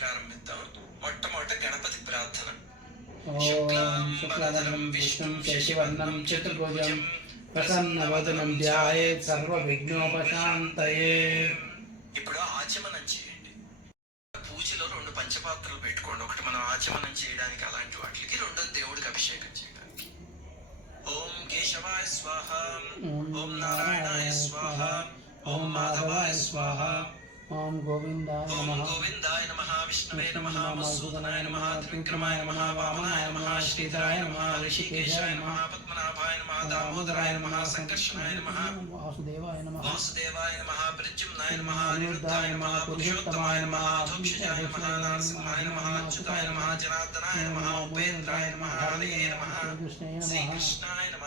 ప్రారంభిద్దాం. మొట్టమొదట గణపతి ప్రార్థన. ఓం శుక్లాదనం విష్ణుం శశివర్ణం చతుర్భుజం ప్రసన్నవదనం ధ్యాయేత్ సర్వవిఘ్నోపశాంతయే. ఇప్పుడు ఆచమనం చేయండి. పూజలో రెండు పంచపాత్రలు పెట్టుకోండి. ఒకటి మనం ఆచమనం చేయడానికి అలాంటి వాటికి రెండోది దేవుడికి అభిషేకం చేయడానికి. ఓం కేశవాయ స్వాహ ఓం నారాయణాయ స్వాహ ఓం మాధవాయ స్వాహ ఓం గోవిందాయ ఓం నమః గోవిందాయ నమ విష్ణవే నమ మధుసూదనాయ నమ త్రివిక్రమాయ నమ వామనాయ నమ శ్రీధరాయ నమ ఋషికేశాయ నమ పద్మనాభాయ నమ దామోదరాయ నమ సంకర్షణాయ నమ వాసుదేవాయ నమః వాసుదేవాయ నమ ప్రద్యుమ్నాయ నమ అనిరుద్ధాయ నమ పురుషోత్తమాయ నమ అధోక్షజాయ నమ నరసింహాయ నమ అచ్యుతాయ నమ జనార్దనాయ నమ ఉపేంద్రాయ నమ హరయే నమ శ్రీకృష్ణాయ నమ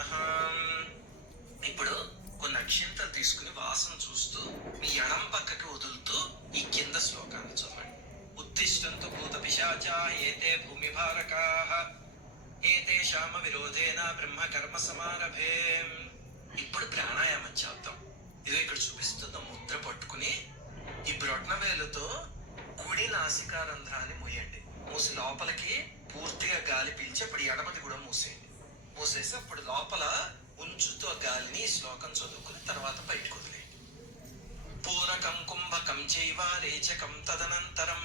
ఇప్పుడు కొన్ని అక్షంతలు తీసుకుని వాసన చూస్తూ మీ ఎడం పక్కకి వదులుతూ ఈ కింద శ్లోకాన్ని చదవండి. ఉత్తిష్టంతు భూత పిశాచా ఏతే భూమి ఏతే ఏతేషామ విరోధేన బ్రహ్మ కర్మ సమారభే. ఇప్పుడు ప్రాణాయామం చేద్దాం. ఇది ఇక్కడ చూపిస్తున్న ముద్ర పట్టుకుని ఈ బ్రొట్నవేలుతో కుడి నాసికారంధ్రాన్ని మూయండి. మూసి లోపలికి పూర్తిగా గాలి పీల్చి అప్పుడు ఎడమది కూడా మూసేయండి. మూసేసి అప్పుడు లోపల ఉంచుతో గాలిని శ్లోకం చదువుకుని తర్వాత బయటకు వదిలేయండి. పూరకం కుంభకం చైవ రేచకం తదనంతరం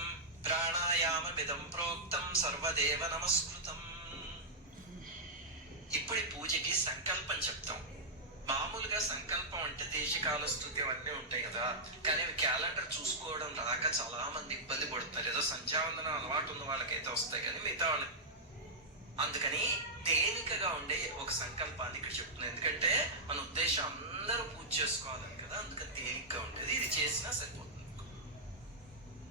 ప్రాణాయామమిదం ప్రోక్తం సర్వదేవ నమస్కృతం. ఇప్పుడు పూజకి సంకల్పం చెప్తాం. మామూలుగా సంకల్పం అంటే దేశకాల స్థుతి అవన్నీ ఉంటాయి కదా. కానీ క్యాలెండర్ చూసుకోవడం రాక చాలా మంది ఇబ్బంది పడుతున్నారు ఏదో సంధ్యావందనం అలవాటు ఉన్న వాళ్ళకైతే వస్తాయి కానీ మిగతా వాళ్ళకి. అందుకని తేలికగా ఉండే ఒక సంకల్పాన్ని ఇక్కడ చెప్తున్నాను ఎందుకంటే మన ఉద్దేశం అందరూ పూజ చేసుకోవాలని కదా అందుకని తేలిగ్గా ఉండేది ఇది చేసినా సరిపోతుంది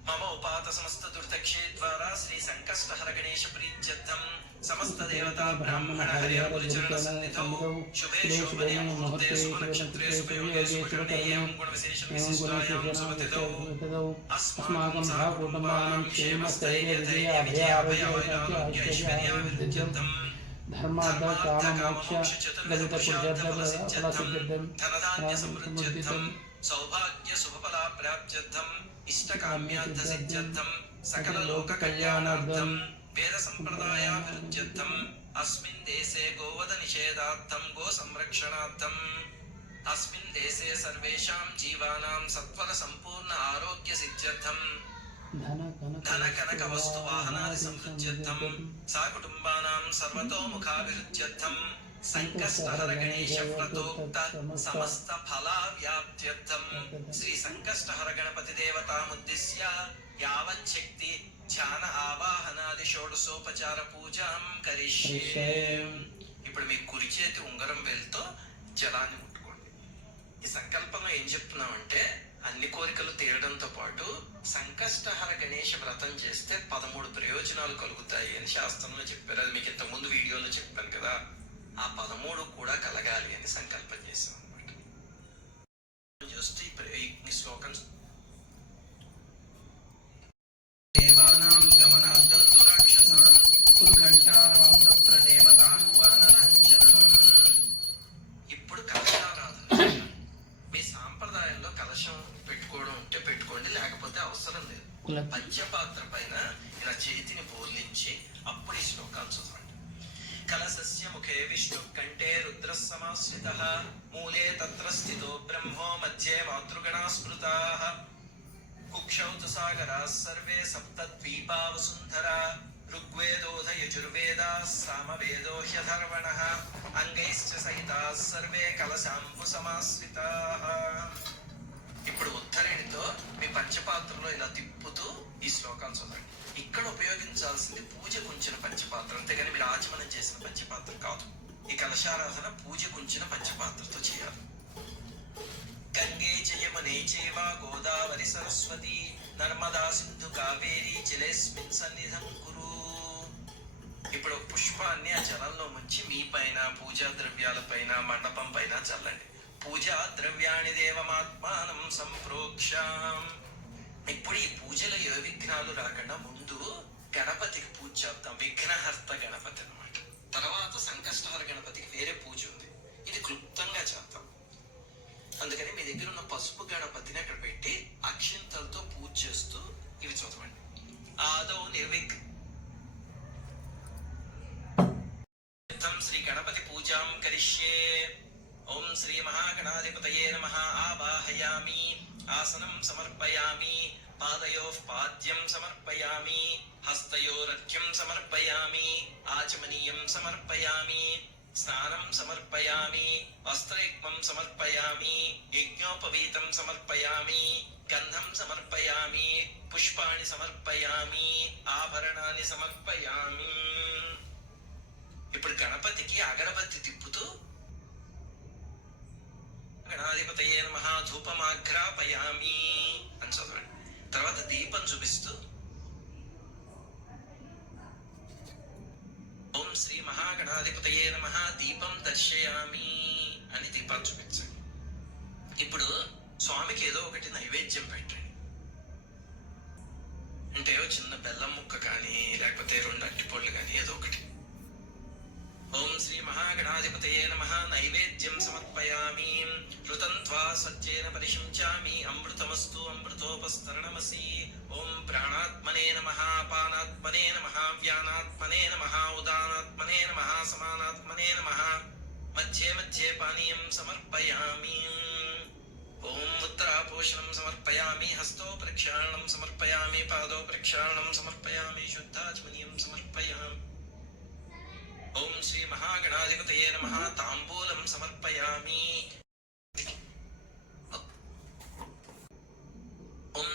మమ ఉపాత సమస్త దుర్దక్షే ద్వారా శ్రీ సంకష్టహర గణేశ ప్రీత్యర్థం సమస్త దేవతా బ్రాహ్మణ హరిహర గురుచరణ సన్నిధౌ శుభే శోభనే ముహూర్తే శుభ నక్షత్రే శుభయోగే శుభకరణీయం గుణ విశేష విశిష్టాయాం సుమతిదౌ ధర్మార్థ కామ మోక్ష గణిత పురుషార్థం ధనధాన్యసమృద్ధితం సౌభాగ్య శుభఫల ప్రాప్త్యర్థం ఇష్టకామ్యార్థ సిద్ధ్యర్థం సకల లోక కళ్యాణార్థం వేద సంప్రదాయాభివృద్ధ్యర్థం అస్మిన్ దేశే నిషేధార్థం గో సంరక్షణార్థం అస్మిన్ దేశే సర్వేషాం జీవానాం సత్వర సంపూర్ణ ఆరోగ్య సిద్ధ్యర్థం ధన కనక వస్తు వాహనాది సమృద్ధ్యర్థం సా కుటుంబానాం సర్వతోముఖాభివృద్ధ్యర్థం సంకష్టహర గణేశ వ్రతోక్త సమస్త ఫలా వ్యాప్త్యర్థం శ్రీ సంకష్టహర గణపతి దేవతాముద్దిశ్య యావచ్చక్తి ధ్యాన ఆవాహనాది షోడశోపచార పూజాం కరిష్యే ఇప్పుడు మీ కుడి చేతి ఉంగరం వెళ్తూ జలాన్ని ముట్టుకోండి. ఈ సంకల్పంలో ఏం చెప్తున్నామంటే అన్ని కోరికలు తీరడంతో పాటు సంకష్టహర గణేష వ్రతం చేస్తే పదమూడు ప్రయోజనాలు కలుగుతాయి అని శాస్త్రంలో చెప్పారు. అది మీకు ఇంతకుముందు వీడియోలో చెప్పాను కదా. ఆ పదమూడు కూడా కలగాలి అని సంకల్పం చేశాం అనమాట చేస్తూ ప్ర- ఈ శ్లోకం లేదు పంచపాత్ర పైన ఇలా చేతిని బోర్లించి అప్పుడు ఈ శ్లోకాలు చదవండి. కలశస్య ముఖే విష్ణు కంఠే రుద్ర సమాశ్రిత మూలే తత్ర స్థితో బ్రహ్మో మధ్యే మాతృగణా స్మృతా. కుక్షౌత సాగరా సర్వే సప్త ద్వీపా వసుంధరా ఋగ్వేదోధ యజుర్వేదా సామవేదో హ్యధర్వణ అంగైశ్చ సహితా సర్వే కలశాంబు సమాశ్రితా. ఇప్పుడు ఉత్తరేణితో మీ పంచపాత్రలో ఇలా తిప్పి తిప్పుతూ ఈ శ్లోకాలు చదవండి ఇక్కడ ఉపయోగించాల్సింది పూజకు ఉంచిన పంచపాత్ర. అంతేగాని మీరు ఆచమనం చేసిన పంచపాత్ర కాదు. ఈ కలశారాధన పూజకు ఉంచిన పంచపాత్రతో చేయాలి. గంగే జయమనే చేవా గోదావరి సరస్వతి నర్మదా సింధు కావేరి జలేస్మిన్ సన్నిధం కురు. ఇప్పుడు పుష్పాన్ని ఆ జలంలో ముంచి మీ పైన పూజా ద్రవ్యాల పైన మండపం పైన చల్లండి. పూజా ద్రవ్యాణి దేవమాత్మానం సంప్రోక్షాం. ఇప్పుడు ఈ పూజలో ఏ విఘ్నాలు రాకుండా ముందు గణపతికి పూజ చేద్దాం. విఘ్నహర్త గణపతి అనమాట తర్వాత సంకష్టహర గణపతికి వేరే పూజ ఉంది. ఇది క్లుప్తంగా చేద్దాం. అందుకని మీ దగ్గర ఉన్న పసుపు గణపతిని అక్కడ పెట్టి అక్షింతలతో పూజ చేస్తూ ఇవి చదవండి. ఆదౌ నిర్విఘ్ శ్రీ గణపతి పూజాం కరిష్యే. ఓం శ్రీ మహాగణాధిపతయే నమ. ఆవాహయామి. ఆసనం సమర్పయామి పాదయో పాద్యం సమర్పయామి హస్తయోరథ్యం సమర్పయామి ఆచమనీయం సమర్పయామి స్నానం సమర్పయామి వస్త్రయుగ్మం సమర్పయామి యజ్ఞోపవీతం సమర్పయామి గంధం సమర్పయామి పుష్పాణి సమర్పయామి ఆభరణాన్ని సమర్పయామి. ఇప్పుడు గణపతికి అగరబత్తి తిప్పుతూ గణాధిపతయే నమ ధూపమాఘ్రాపయామి అని చదవండి. తర్వాత దీపం చూపిస్తూ ఓం శ్రీ మహాగణాధిపతయే నమ దీపం దర్శయామి అని దీపాలు చూపించండి. ఇప్పుడు స్వామికి ఏదో ఒకటి నైవేద్యం పెట్టండి. అంటే చిన్న బెల్లం నమ వ్యానాత్మనే నమ ఉదానాత్మనే నమ సమానాత్మనే నమ మధ్యే మధ్యే పానీయం సమర్పయామి ఓం ఉత్తరాపోషణం సమర్పయామి హస్తో ప్రక్షాళనం సమర్పయామి పాదో ప్రక్షాళనం సమర్పయామి శుద్ధాచమనీయం సమర్పయామి ఓం శ్రీ మహాగణాధిపతయే నమ తాంబూలం సమర్పయామి ఓం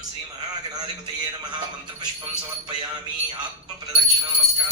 పుష్పం సమర్పయామి. ఆత్మ ప్రదక్షిణ నమస్కారం.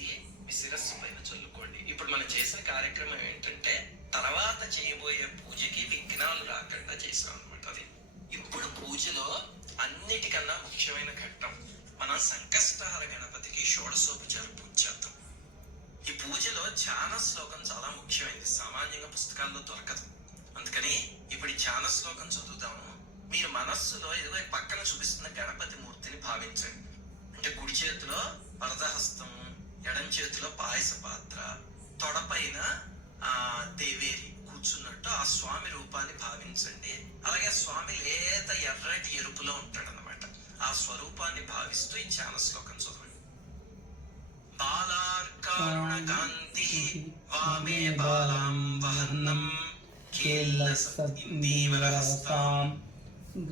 చేసి మీ శిరస్సు పైన చల్లుకోండి. ఇప్పుడు మనం చేసిన కార్యక్రమం ఏంటంటే తర్వాత చేయబోయే పూజకి విఘ్నాలు రాకుండా చేసాం అనమాట అది. ఇప్పుడు పూజలో అన్నిటికన్నా ముఖ్యమైన ఘట్టం మన సంకష్టహార గణపతికి షోడశోపచార పూజ చేద్దాం ఈ పూజలో ధ్యాన శ్లోకం చాలా ముఖ్యమైనది సామాన్యంగా పుస్తకాల్లో దొరకదు. అందుకని ఇప్పుడు ఈ ధ్యాన శ్లోకం చదువుతాము మీరు మనస్సులో ఏదో పక్కన చూపిస్తున్న గణపతి మూర్తిని భావించండి. అంటే కుడి చేతిలో వరదహస్తం ఎడం చేతిలో పాయస పాత్ర తొడపైన ఆ దేవేరి కూర్చున్నట్టు ఆ స్వామి రూపాన్ని భావించండి. అలాగే స్వామి లేత ఎర్రటి ఎరుపులో ఉంటాడనమాట ఆ స్వరూపాన్ని భావిస్తూ ఈ ధ్యాన శ్లోకం చదవండి. బాలార్కారుణ కాంతి వామే బాలాం వహన్నం కేల్లసీవరస్తాం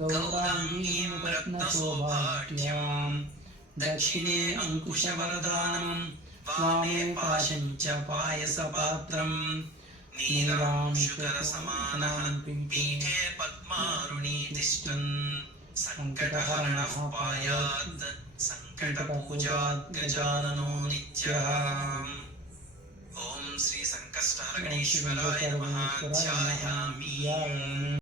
గౌరాంగీం రత్నశోభాట్యాం दक्षिणे अङ्कुशवरदानम् वामे पाशं च पायसपात्रम् नीलां शुकरसमानान् पीठे पद्मारुणी तिष्ठन् सङ्कटहरणः पायात् सङ्कटपूजात् गजाननो नित्यः ॐ श्रीसङ्कष्टहरणेश्वराय नमः ध्यायामि।